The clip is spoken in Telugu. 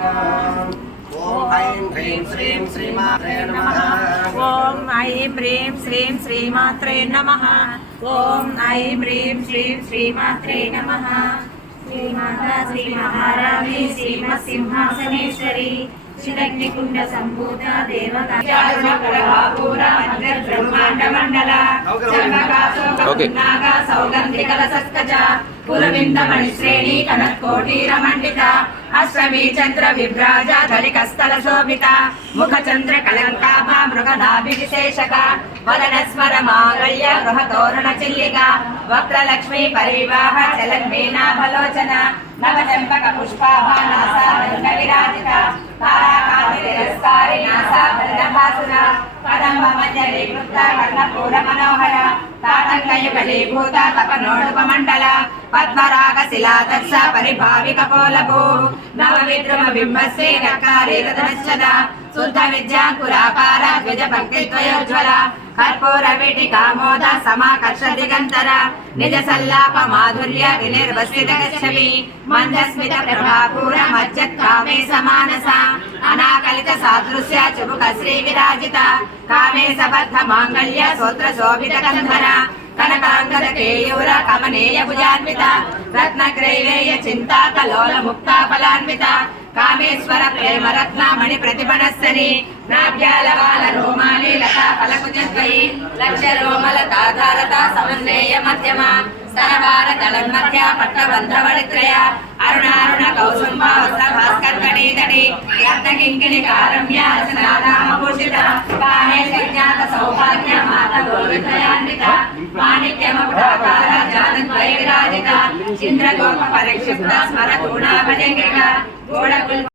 ఓం ఐం హ్రీం శ్రీం శ్రీమాత్రే నమః ఓం ఐం హ్రీం శ్రీం శ్రీమాత్రే నమః ఓం ఐం హ్రీం శ్రీం శ్రీమాత్రే నమః శ్రీమాతా శ్రీ మహారాణి శ్రీమత్సింహాసనేశ్వరి శిరగ్నికుండ సంభూత బ్రహ్మాండ మండల సౌగంధికల సస్కజ పురవింద మణిశ్రేణి కనకోటీర మండిత అశ్వమీ చంద్ర విభ్రాజ ధలికస్థల శోభిత ముఖ చంద్ర కలంకాభ మృగనాభి విశేషక వదన స్మర మాంగళ్య గృహ తోరణ చిల్లిక వక్రలక్ష్మీ పరివాహ చలన్మీనాభలోచన నవచంపక పుష్పాభ నాసా విరాజిత తారాకాంతిరస్కారి నాసా భరతభాసుర కదంబ మంజరి కృత కర్ణపూర మనోహర తాటంకయుగలీభూత తపనోడుపమండల పద్మరాగ శిలాదర్శ పరిభావిక పోలభూ నవ విద్రుమ బింబశ్రీ నకారి రతనశ్చద శుద్ధ విద్యాంకురాకార ద్విజ భక్తి త్వయోజ్వల కర్పూర వీటి కామోద సమాకర్ష దిగంతర నిజ సల్లాప మాధుర్య వినిర్వసిత గచ్చవి మందస్మిత ప్రభాపూర మజ్జత్ కామే సమానస అనాకలిత సాదృశ్య చుబుక శ్రీ విరాజిత కామే సబద్ధ మాంగళ్య సూత్ర శోభిత కంధర కనకాంగద కేయూర కమనేయ భుజాన్విత రత్నగ్రైవేయ చింతా కలోల ముక్తా ఫలాన్విత కామేశ్వర ప్రేమ రత్నమణి ప్రతిభనస్సరి నాభ్యాలవాల రోమాలి లతా ఫలకుజద్వయి లక్ష రోమలతాధారత సమన్వయ మధ్యమ స్తనవార దళన్మధ్య పట్టబంధవళిత్రయ అరుణారుణ కౌసుంభ వస్త్ర భాస్కర్గణీతడి రత్నకింకిణి కారమ్య రచనాధామభూషిత కామే సంజ్ఞాత సౌభాగ్య మాత గోవిందయాన్విత మాణిక్యమపుటాకార జానద్వయ విరాజిత ఇంద్రగోప పరిక్షిప్త స్మర గుణాభజంగిక గోడకుల్